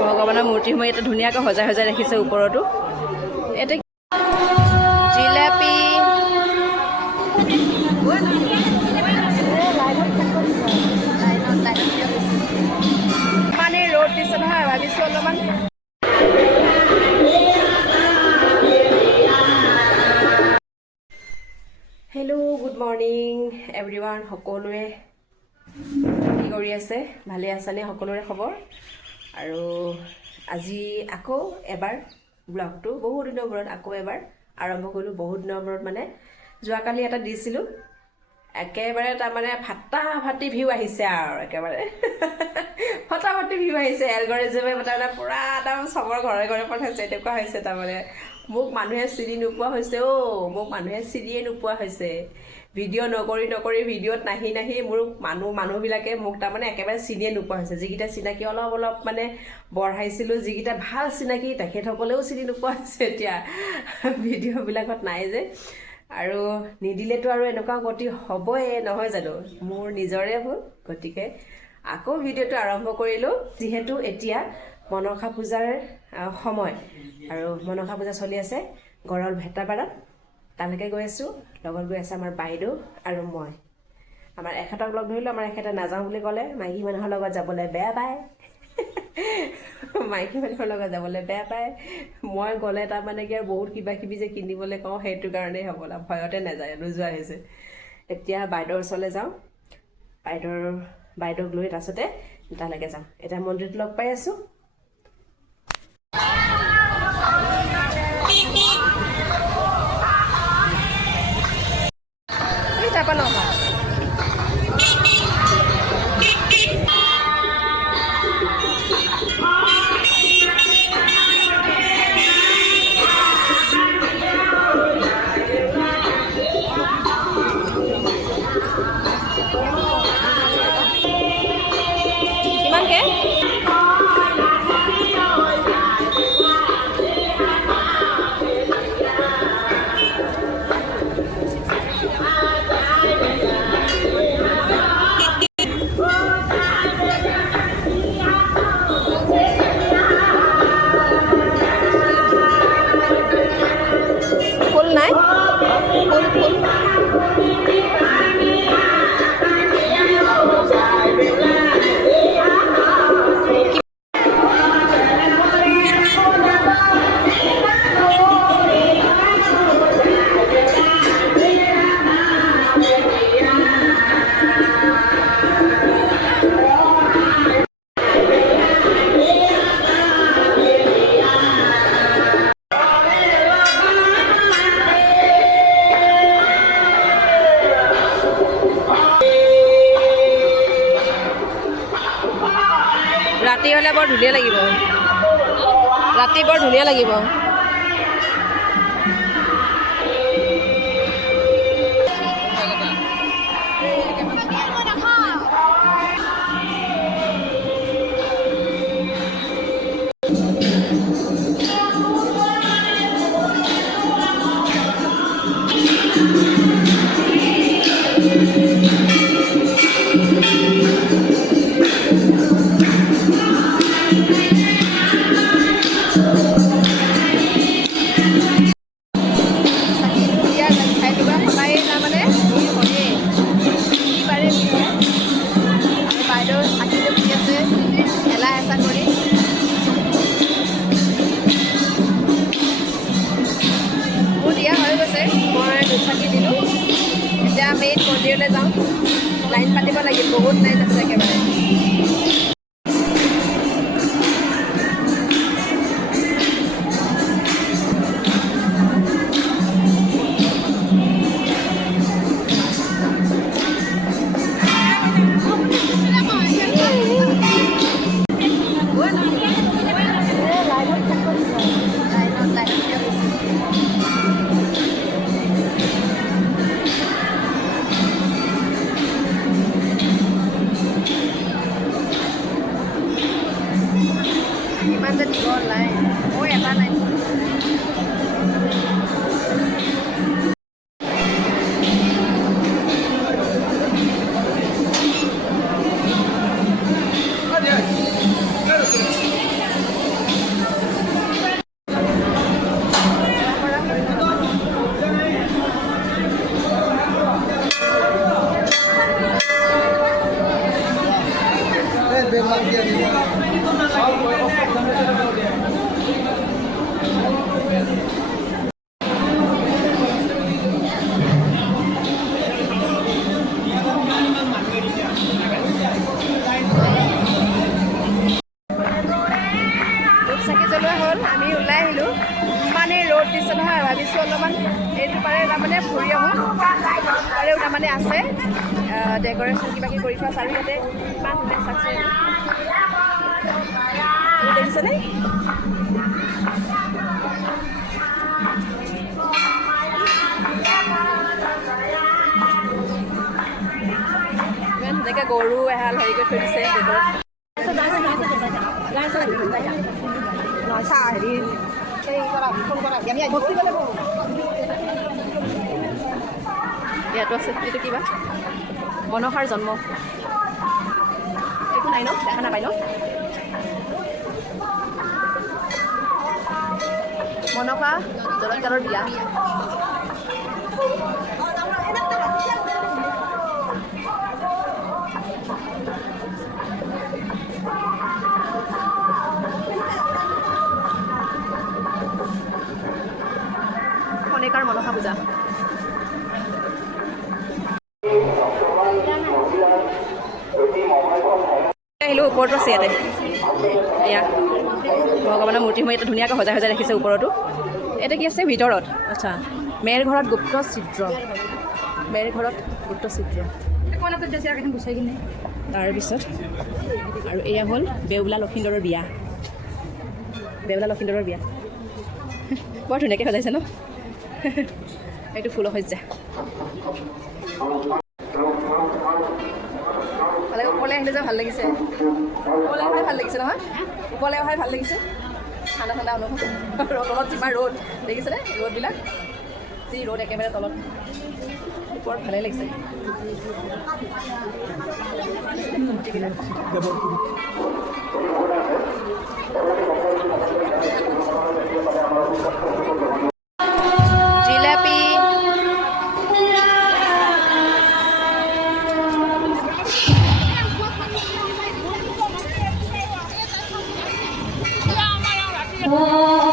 ভগৱানৰ মূৰ্তিসমূহ ইয়াতে ধুনীয়াকৈ সজাই সজাই ৰাখিছে ওপৰতো। ইয়াতে জিলাপি মানে ৰ'দ দিছে নহয়, ভাবিছোঁ অলপমান হেল্ল' গুড মৰ্ণিং এভৰিৱান। সকলোৱে কি কৰি আছে? ভালে আছেনে সকলোৰে খবৰ? আৰু আজি আকৌ এবাৰ ব্লগটো বহুত দিনৰ মূৰত আকৌ এবাৰ আৰম্ভ কৰিলোঁ। বহুত দিনৰ মূৰত মানে যোৱাকালি এটা দিছিলোঁ, একেবাৰে তাৰমানে ফাটাফাটি ভিউ আহিছে আৰু একেবাৰে ফটাফটি ভিউ আহিছে। এলগৰিজমে তাৰমানে পূৰা একদম চবৰ ঘৰে ঘৰে পঠাইছে, এনেকুৱা হৈছে। তাৰমানে মোক মানুহে চিনি নোপোৱা হৈছে, মোক মানুহে চিনিয়ে নোপোৱা হৈছে। ভিডিঅ' নকৰি ভিডিঅ'ত নাহি মোৰ মানুহবিলাকে মোক তাৰমানে একেবাৰে চিনিয়ে নোপোৱা হৈছে। যিকেইটা চিনাকি অলপ অলপ মানে বঢ়াইছিলোঁ, যিকেইটা ভাল চিনাকি তেখেতসকলেও চিনি নোপোৱা হৈছে এতিয়া ভিডিঅ'বিলাকত নাই যে। আৰু নিদিলেতো আৰু এনেকুৱা গতি হ'বই নহয় জানো, মোৰ নিজৰে ভুল। গতিকে আকৌ ভিডিঅ'টো আৰম্ভ কৰিলোঁ, যিহেতু এতিয়া মনসা পূজাৰ সময় আৰু মনসা পূজা চলি আছে গড়ল ভেটাপাৰাত। তালৈকে গৈ আছোঁ, লগত গৈ আছে আমাৰ বাইদেউ আৰু মই। আমাৰ এখেতক লগ ধৰিলোঁ, আমাৰ এখেতে নাযাওঁ বুলি ক'লে। মাইকী মানুহৰ লগত যাবলৈ বেয়া পায় মাইকী মানুহৰ লগত যাবলৈ বেয়া পায়। মই গ'লে তাৰমানে কি আৰু বহুত কিবা কিবি যে কিনিবলৈ কওঁ, সেইটো কাৰণেই হ'বলা ভয়তে নোযোৱা হৈছে। এতিয়া বাইদেউৰ ওচৰলৈ যাওঁ, বাইদেউক লৈ তাৰপিছতে তালৈকে যাওঁ। এতিয়া মন্দিৰত লগ পাই আছোঁ। তাৰপৰা নহয় কিমানকৈ? ফুল নাই, ফুল ৰাতি হ'লে বৰ ধুনীয়া লাগিব, ৰাতি বৰ ধুনীয়া লাগিব। এতিয়া মেইন মন্দিৰলৈ যাওঁ, লাইন পাতিব লাগিব, বহুত লাইন আছে একেবাৰে। হ'ল আমি ওলাই আহিলোঁ ইমানেই ৰ'দ দিছে নহয় ভাবিছোঁ অলপমান এইটো পাৰে তাৰমানে ফুৰি আহোঁ তাৰেও তাৰমানে আছে ডেক'ৰেশ্যন কিবা কিবি কৰি থোৱা আছে আৰু ইয়াতে ইমান ধুনীয়া চাকচেছ দেখিছেনে ইমান ধুনীয়াকৈ গৰু এহাল হেৰি কৰি থৈ দিছে ইয়াতো আছে এইটো কিবা মনসাৰ জন্ম একো নাই ন দেখা নাপায় ন মনসা জলৎকাৰৰ বিয়া কণিকাৰ মনসা পূজা আহিলোঁ ওপৰতো আছে ইয়াতে এয়া ভগৱানৰ মূৰ্তিসমূহ ইয়াতে ধুনীয়াকৈ সজাই সজাই ৰাখিছে ওপৰতো ইয়াতে কি আছে ভিতৰত আচ্ছা মেৰ ঘৰত গুপ্ত চিত্ৰ মেৰ ঘৰত গুপ্ত চিত্ৰ তাৰপিছত আৰু এয়া হ'ল বেউলা লক্ষীন্দৰৰ বিয়া বেউলা লক্ষীন্দৰৰ বিয়া বৰ ধুনীয়াকৈ সজাইছে ন এইটো ফুলৰ সজ্জা ওপৰলৈ আহিলে যে ভাল লাগিছে ওপৰলৈ অহাই ভাল লাগিছে নহয় ওপৰলৈ অহাই ভাল লাগিছে ঠাণ্ডা ঠাণ্ডা অনুভৱ তলত যিমান ৰ'দ দেখিছেনে ৰ'দবিলাক যি ৰ'দ একেবাৰে তলত ওপৰত ভালেই লাগিছে জিলাপি Oh